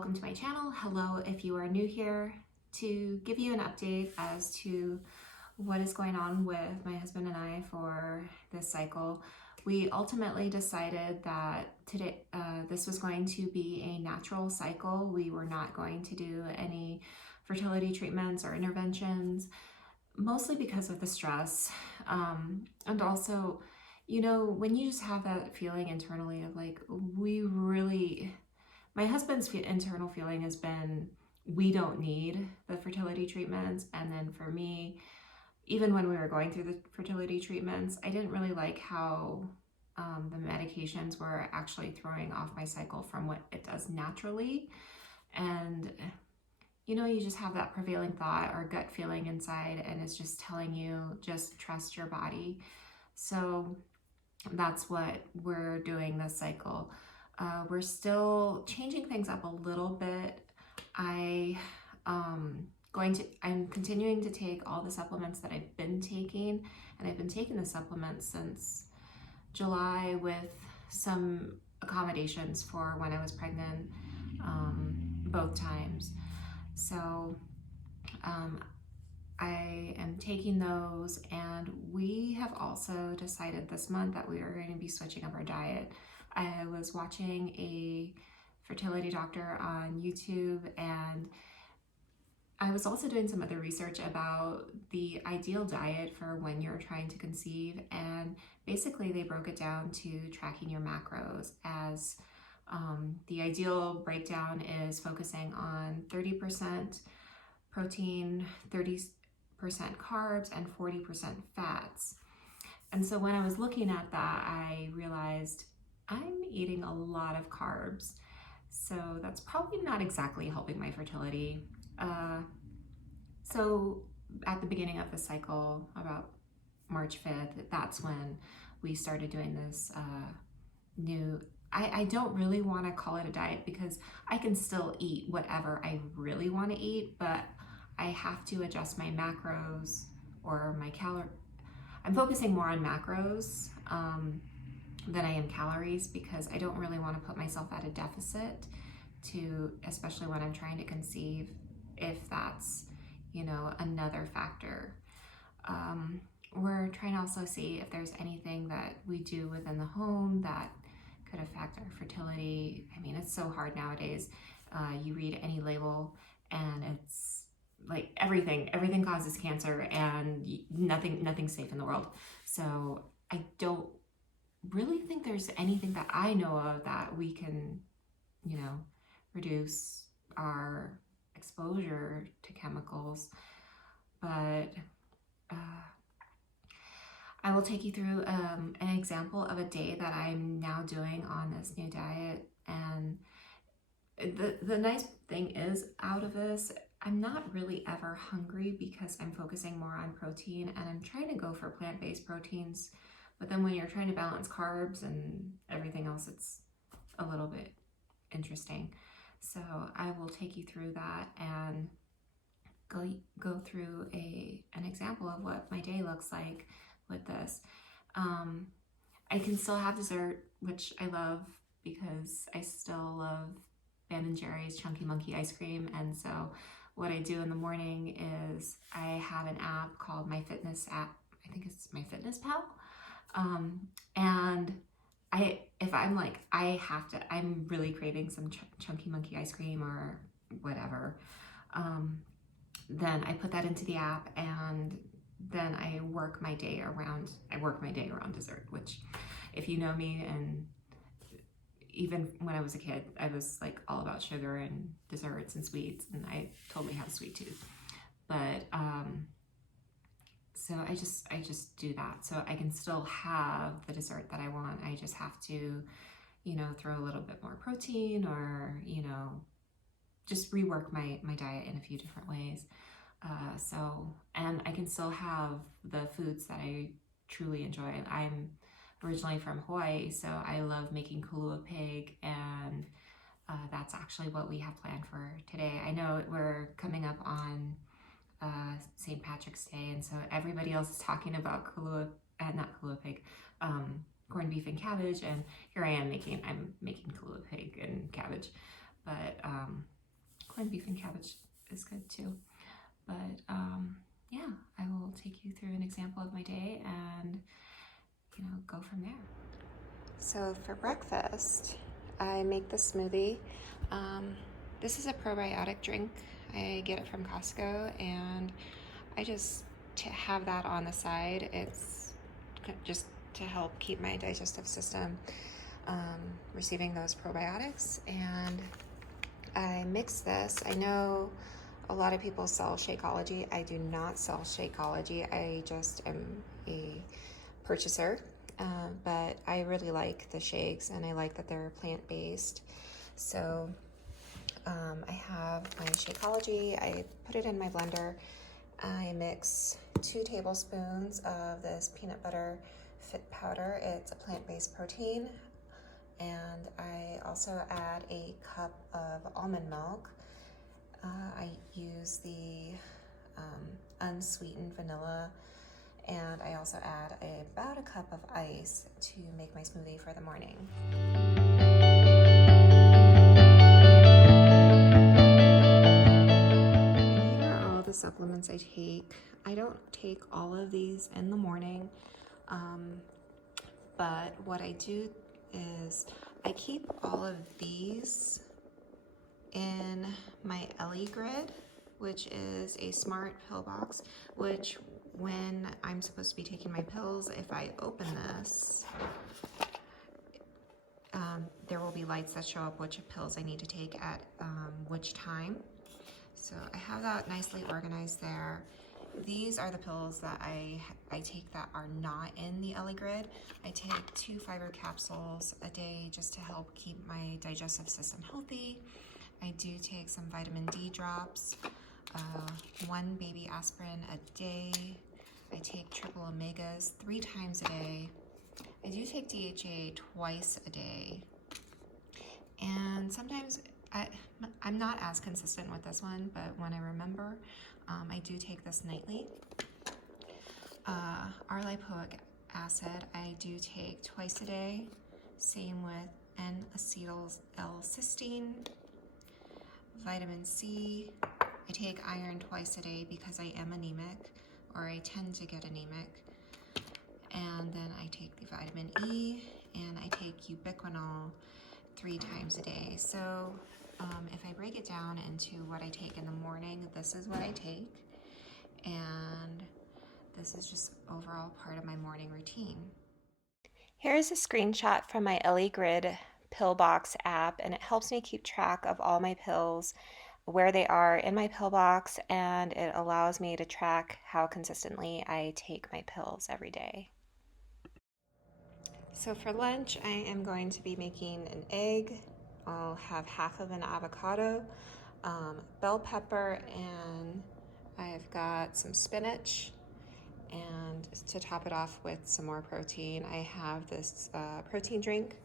welcome to my channel. Hello if you are new here. To give you an update as to what is going on with my husband and I for this cycle, we ultimately decided that today this was going to be a natural cycle. We were not going to do any fertility treatments or interventions, mostly because of the stress. And also, you know, when you just have that feeling internally of like, my husband's internal feeling has been, we don't need the fertility treatments. And then for me, even when we were going through the fertility treatments, I didn't really like how the medications were actually throwing off my cycle from what it does naturally. And, you know, you just have that prevailing thought or gut feeling inside, and it's just telling you, just trust your body. So that's what we're doing this cycle. We're still changing things up a little bit. I'm continuing to take all the supplements that I've been taking, and I've been taking the supplements since July with some accommodations for when I was pregnant, both times. So I am taking those, and we have also decided this month that we are going to be switching up our diet. I was watching a fertility doctor on YouTube, and I was also doing some other research about the ideal diet for when you're trying to conceive, and basically they broke it down to tracking your macros as the ideal breakdown is focusing on 30% protein, 30% carbs, and 40% fats. And so when I was looking at that, I realized I'm eating a lot of carbs. So that's probably not exactly helping my fertility. So at the beginning of the cycle, about March 5th, that's when we started doing this I don't really want to call it a diet because I can still eat whatever I really want to eat, but I have to adjust my macros or my I'm focusing more on macros than I am calories, because I don't really want to put myself at a deficit especially when I'm trying to conceive, if that's, you know, another factor. We're trying to also see if there's anything that we do within the home that could affect our fertility. I mean, it's so hard nowadays. You read any label and it's like everything causes cancer, and nothing's safe in the world. So I don't really think there's anything that I know of that we can, you know, reduce our exposure to chemicals. But I will take you through an example of a day that I'm now doing on this new diet. And the nice thing is, out of this, I'm not really ever hungry because I'm focusing more on protein, and I'm trying to go for plant-based proteins. But then when you're trying to balance carbs and everything else, it's a little bit interesting. So I will take you through that and go through an example of what my day looks like with this. I can still have dessert, which I love because I still love Ben & Jerry's Chunky Monkey ice cream. And so what I do in the morning is I have an app called I think it's MyFitnessPal. And if I'm like, I'm really craving some Chunky Monkey ice cream or whatever, then I put that into the app, and then I work my day around dessert, which, if you know me, and even when I was a kid, I was like all about sugar and desserts and sweets, and I totally have a sweet tooth. But so I just do that, so I can still have the dessert that I want. I just have to, you know, throw a little bit more protein, or, you know, just rework my diet in a few different ways. And I can still have the foods that I truly enjoy. I'm originally from Hawaii, so I love making Kalua pig, and that's actually what we have planned for today. I know we're coming up on St. Patrick's Day, and so everybody else is talking about corned beef and cabbage, and here I am making Kalua pig and cabbage. but corned beef and cabbage is good too. But yeah, I will take you through an example of my day and, you know, go from there. So for breakfast, I make the smoothie. This is a probiotic drink. I get it from Costco, and I just have that on the side. It's just to help keep my digestive system receiving those probiotics. And I mix this. I know a lot of people sell Shakeology. I do not sell Shakeology. I just am a purchaser, but I really like the shakes, and I like that they're plant-based. So I have my Shakeology. I put it in my blender. I mix 2 tablespoons of this peanut butter fit powder. It's a plant-based protein. And I also add a cup of almond milk. I use the unsweetened vanilla, and I also add about a cup of ice to make my smoothie for the morning. Here are all the supplements I take. I don't take all of these in the morning, but what I do is I keep all of these in my LE grid, which is a smart pill box, which when I'm supposed to be taking my pills, if I open this, there will be lights that show up which pills I need to take at which time. So I have that nicely organized there. These are the pills that I take that are not in the LE grid. I take 2 fiber capsules a day just to help keep my digestive system healthy. I do take some vitamin D drops, 1 baby aspirin a day. I take triple omegas 3 times a day. I do take DHEA twice a day. And sometimes I'm not as consistent with this one, but when I remember, I do take this nightly. R-Lipoic acid I do take twice a day. Same with N-Acetyl Cysteine. Vitamin C. I take iron twice a day because I am anemic, or I tend to get anemic. And then I take the vitamin E, and I take Ubiquinol 3 times a day. So if I break it down into what I take in the morning, this is what I take, and this is just overall part of my morning routine. Here's a screenshot from my LE Grid PillBox app, and it helps me keep track of all my pills, where they are in my pill box, and it allows me to track how consistently I take my pills every day. So for lunch, I am going to be making an egg. I'll have half of an avocado, bell pepper, and I've got some spinach. And to top it off with some more protein, I have this protein drink.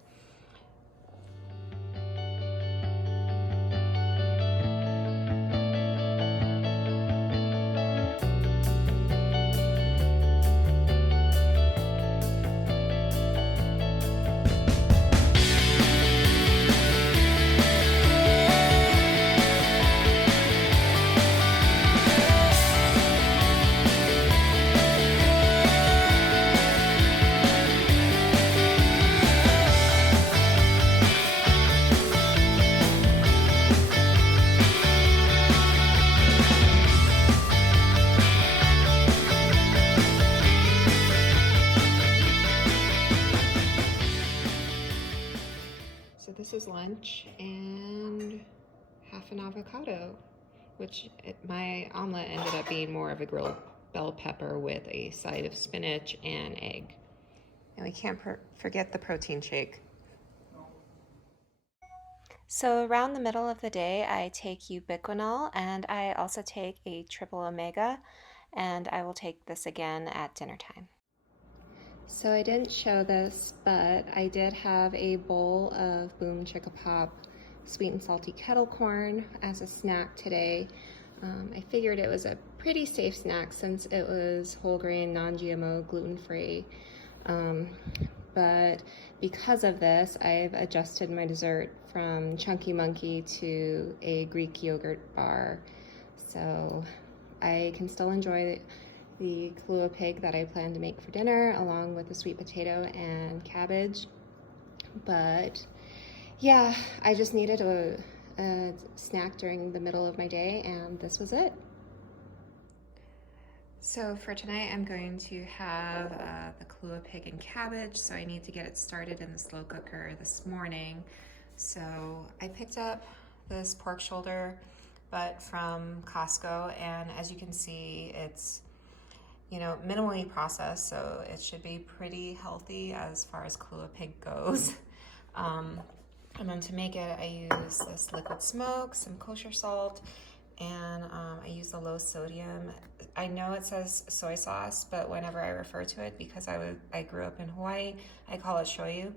So this is lunch, and half an avocado, which my omelet ended up being more of a grilled bell pepper with a side of spinach and egg. And we can't forget the protein shake. So around the middle of the day, I take Ubiquinol, and I also take a triple omega, and I will take this again at dinner time. So I didn't show this, but I did have a bowl of Boom Chicka Pop sweet and salty kettle corn as a snack today. I figured it was a pretty safe snack since it was whole grain, non-GMO, gluten-free. but because of this, I've adjusted my dessert from Chunky Monkey to a Greek yogurt bar. So I can still enjoy the Kalua pig that I plan to make for dinner, along with the sweet potato and cabbage. But yeah, I just needed a snack during the middle of my day, and this was it. So for tonight, I'm going to have the Kalua pig and cabbage. So I need to get it started in the slow cooker this morning. So I picked up this pork shoulder butt from Costco, and as you can see, it's, you know, minimally processed, so it should be pretty healthy as far as Kalua pig goes. And then to make it, I use this liquid smoke, some kosher salt, and I use the low sodium. I know it says soy sauce, but whenever I refer to it, because I grew up in Hawaii, I call it shoyu,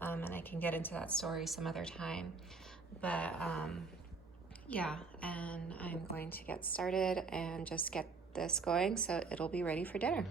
and I can get into that story some other time. But yeah, and I'm going to get started and just get this going so it'll be ready for dinner.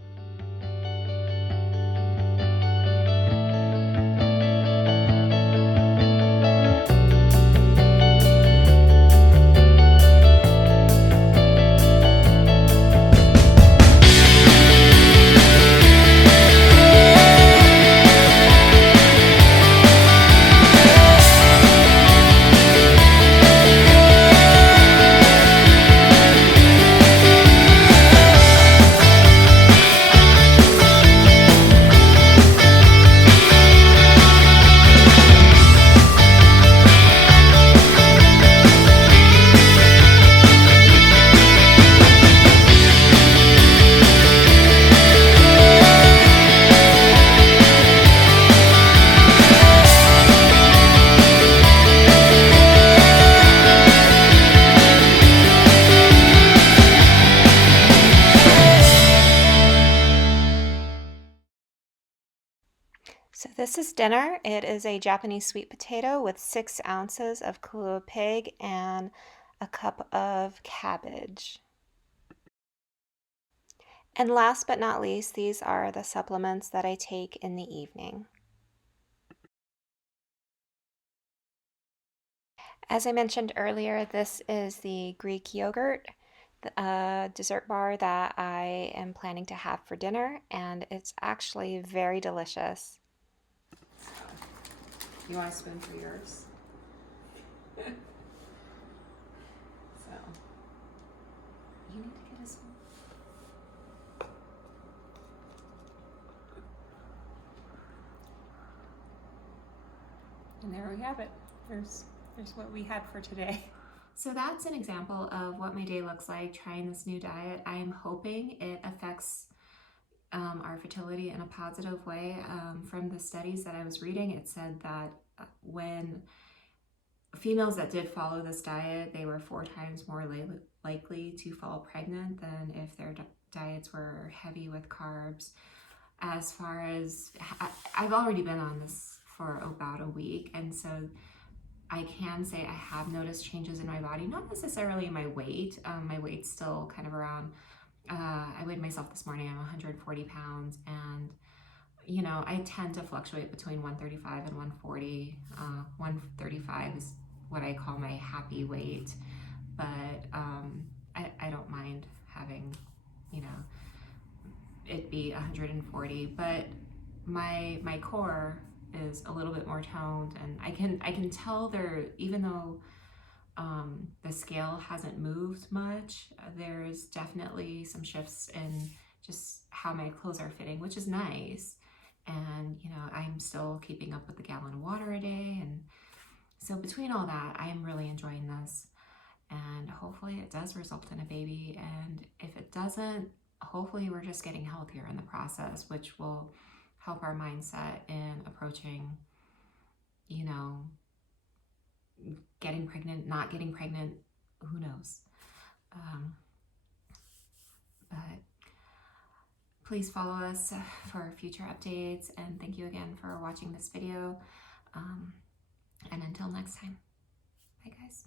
So this is dinner. It is a Japanese sweet potato with 6 ounces of Kalua pig and a cup of cabbage. And last but not least, these are the supplements that I take in the evening. As I mentioned earlier, this is the Greek yogurt dessert bar that I am planning to have for dinner, and it's actually very delicious. You want a spoon for yours? So, you need to get a spoon. And there we have it. There's what we had for today. So that's an example of what my day looks like trying this new diet. I am hoping it affects our fertility in a positive way. From the studies that I was reading, it said that when females that did follow this diet, they were 4 times more likely to fall pregnant than if their diets were heavy with carbs. As far as, I've already been on this for about a week, and so I can say I have noticed changes in my body, not necessarily my weight. My weight's still kind of around, I weighed myself this morning, I'm 140 pounds, and you know, I tend to fluctuate between 135 and 140. 135 is what I call my happy weight, but I don't mind having, you know, it be 140, but my core is a little bit more toned, and I can tell there, even though the scale hasn't moved much, there's definitely some shifts in just how my clothes are fitting, which is nice. And you know, I'm still keeping up with the gallon of water a day, and so between all that, I am really enjoying this, and hopefully it does result in a baby. And if it doesn't, hopefully we're just getting healthier in the process, which will help our mindset in approaching, you know, getting pregnant, not getting pregnant, who knows. But please follow us for future updates, and thank you again for watching this video. And until next time, bye guys.